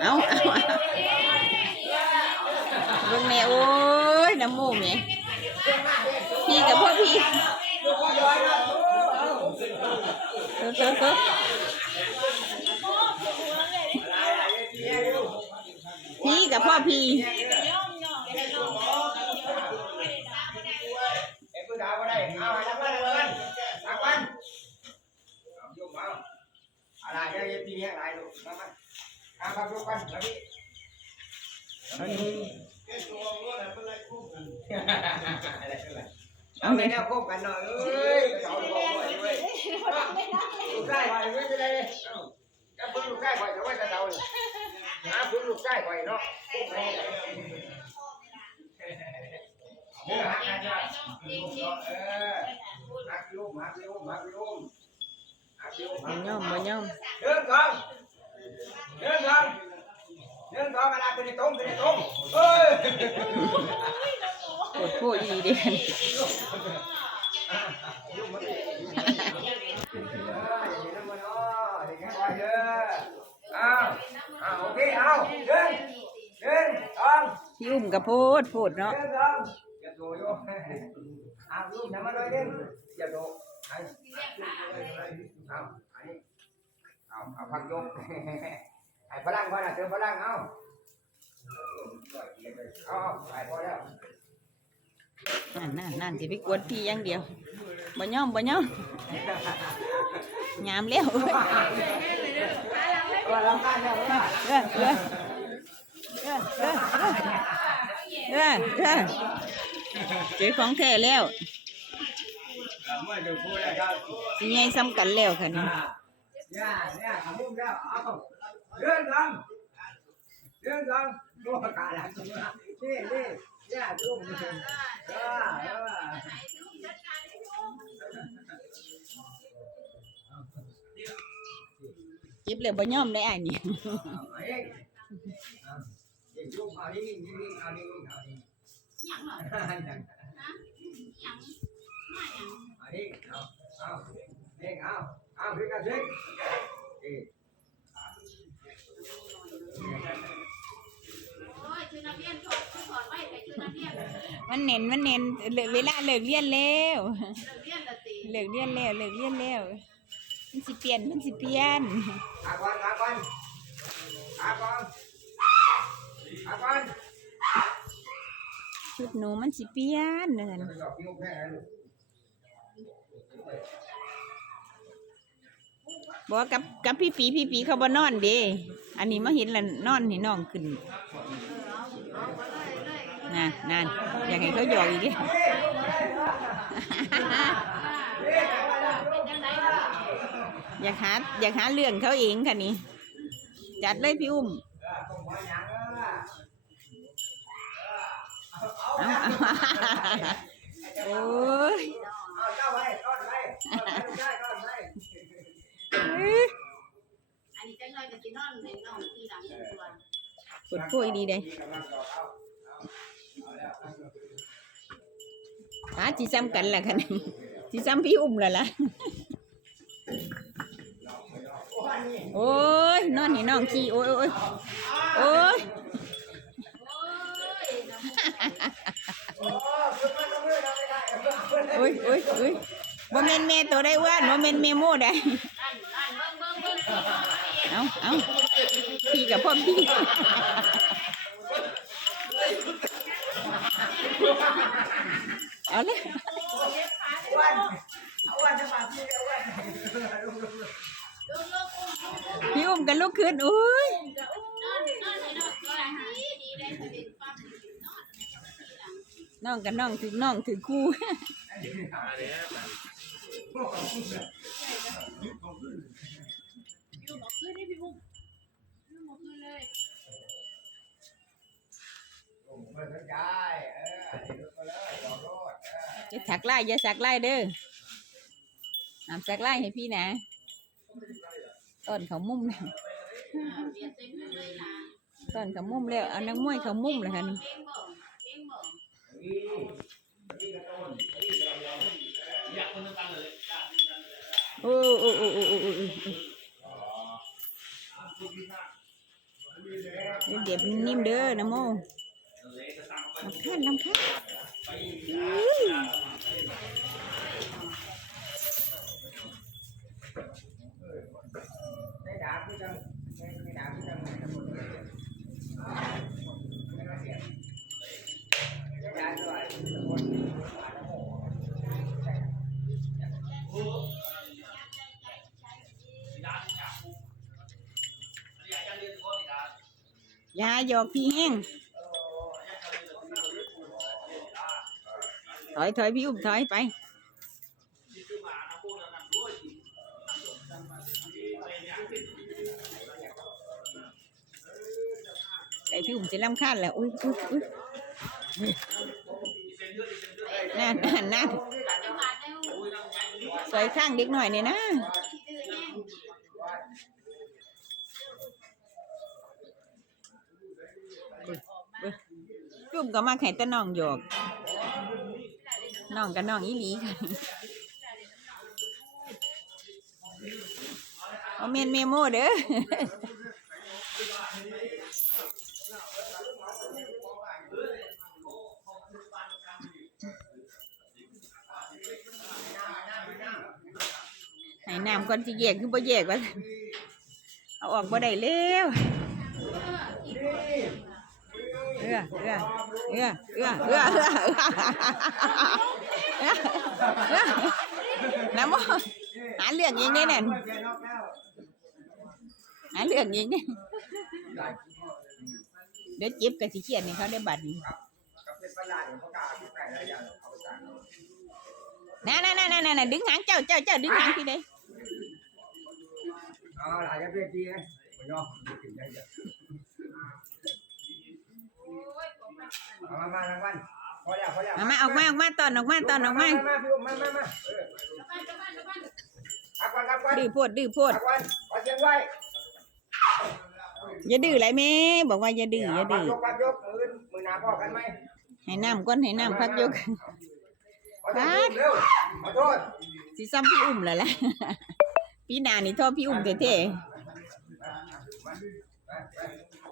เอาเอาเบิ่งแม่โอ้ยน้ำมูกแม่พี่กับพ่อพี่เถอะเถอะเถอะพี่กับพ่อพี่อ็งกูด่าบ่ได้เอาให้รับมันเลยรับมันเอายุ่งเอะไรเดี๋ยวตีให้หลายลูกมา เอาครับลูกกันแล้วพี่เอาไปแนวควบกันหน่อยเอ้ยเอาลูกบ่อยเว้ยลูกใกล้ไปไม่เป็นไรเลยถ้าพุ่ลูกใกล้ไปจะไว้จะเดาเลยหาพุ่ลูกใกล้ไปเนาะเออหักกันจ้ะเออหักลูกหักลูกหักลูกหักลูกบ่ย่อมบ่ย่อมเดินก่อนเดินก่อนเดินก่อนเวลาเป็นตรงเป็นตรงเอ้ยปวดโพดอีเด่นเอาเอาโอเคเอาเดินเดินสองพี่อุ้มกับโพดโพดเนาะเดินสองอย่าโดดโยเอาลูกทำมาเลยเดินอย่าโดดไอ้เอาอันนี้เอาเอาพักยก พลังพอนะเจอพลังเอาเอาไปพอแล้วนั่นนั่นนั่นสิไปกวนพี่อย่างเดียวบ่ย่อมบ่ย่อมยามแล้วว่าลำการแล้วว่าเออเออเออเออเออเออเจอของแท้แล้วเมื่อดูพูดแล้วครับสิใหญ่ซ้ำกันแล้วค่ะนี่ เนี่ยเนี่ยทำมุมแล้วเอาเดินทำเดินทำตัวกาลังนี่นี่เนี่ยลูกนี่เออเออเจ็บแล้วบ่ย่อมได้อ้ายนี่เอาเองเอาเองลูกเอานี่นี่นี่เอานี่นี่เอานี่เอานี่เอาเอาเองเอาเอาพี่กันสิเอง มันเน้นมันเน้นเหลือเวลาเลิกเรียนแล้วเลิกเรียนแล้วเลิกเรียนแล้วมันสิเปลี่ยนมันสิเปลี่ยนอาก่อนอาก่อนอาก่อนอาก่อนชุดหนูมันสิเปลี่ยนนั่นไปดอกนิ้วแค่ไหนลูกบอกกับกับพี่ปีพี่ปีเขาบ่นอนเด้อันนี้มาเห็นแล้วนอนให้น้องขึ้น นั่นนั่นอยากให้เขาหยอกอีกอยากหาอยากหาเรื่องเขาเองค่ะนี่จัดเลยพี่อุ้มโอ้ยเอาเจ้าไปต้อนไปต้อนไปลูกชายต้อนไปอันนี้จังน้อยก็สินอนในน้องที่หลังตัวดป่วยดีเลย กำลังต่อเอาเอาแล้ว หาจีซ้ำกันแหละค่ะนี่จีซ้ำพี่อุ้มและล่ะโอ้ยนอนให้น้องขี้โอ้ยโอ้ยโอ้ยโอ้ขึ้นมาตรงนี้เราไม่ได้โอ้ยโอ้ยโอ้ยบ่แม่นแม่ตัวได้ว่าบ่แม่นแม่โม่ได้เอาเอาพี่กับพ่อพี่ เอาเลยอ้วนอ้วนจะมาพี่อ้วนพี่อุ้มกันลุกขึ้นโอ้ยนอนนอนให้น้องตัวดีดีได้สติปั๊บนอนที่หลังน้องกับน้องถือน้องถือคู่อยู่บอกขึ้นให้พี่บุ้มอยู่บอกขึ้นเลยไม่ อย่าสักไล่อย่าสักไล่เด้อน้ำสักไล่ให้พี่นะ ต้นเขามุ่มแล้วต้นเขามุ่มแล้ว เอานังมวยเขามุ่มเลยค่ะนี่โอ้โอ้โอ้โอ้โอ้โอ้เดี๋ยวนิ่มเด้อนะโมน้ำแค่นน้ำข้า ยายหยอกพี่แห้ง ถอยถอยพี่อุ้มถอยไปไก่พี่อุ้มจะลำคาญแหละอุ้ยอุ้ยอุ้ยนั่นนั่นนั่นสวยข้างเด็กหน่อยเนี่ยนะที่ดื้อแห้งจุ่มก็มาไข่ต่น้องหยอก น้องกับน้องอีหลีค่ะเอาเมนเมโมเด้อให้น้ำก่อนสิแยกคือบ่แยกวะเอาออกบ่ได้แล้ว ưa ưa ưa ưa ưa ưa nắm không há liền nhìn đây nè há liền nhìn đây เดี๋ยวเจ็บกับสิเขียนนี่เขาได้บัตรนี่น่าน่าน่าน่าน่าดึงหางเจ้าเจ้าเจ้าดึงหางพี่เด้อ ม่ยอมกินได้เยอะเอามามาทั้งวันพอแล้วพอแล้วมามาออกมาออกมาตอนออกมาตอนออกมามาพี่อุ้มมามามาเออพักก่อนพักก่อนดื้อโพดดื้อโพดพักก่อนขอเสียงไว้อย่าดื้อไรแม่บอกว่าอย่าดื้ออย่าดื้อยกพักยกมือมือหนาพ่อกันไหมให้น้ำก่อนให้น้ำพักยกขอโทษเร็วขอโทษสิซ้ำพี่อุ้มแล้วล่ะพี่นานี่โทอพี่อุ้มเท่ๆไปไป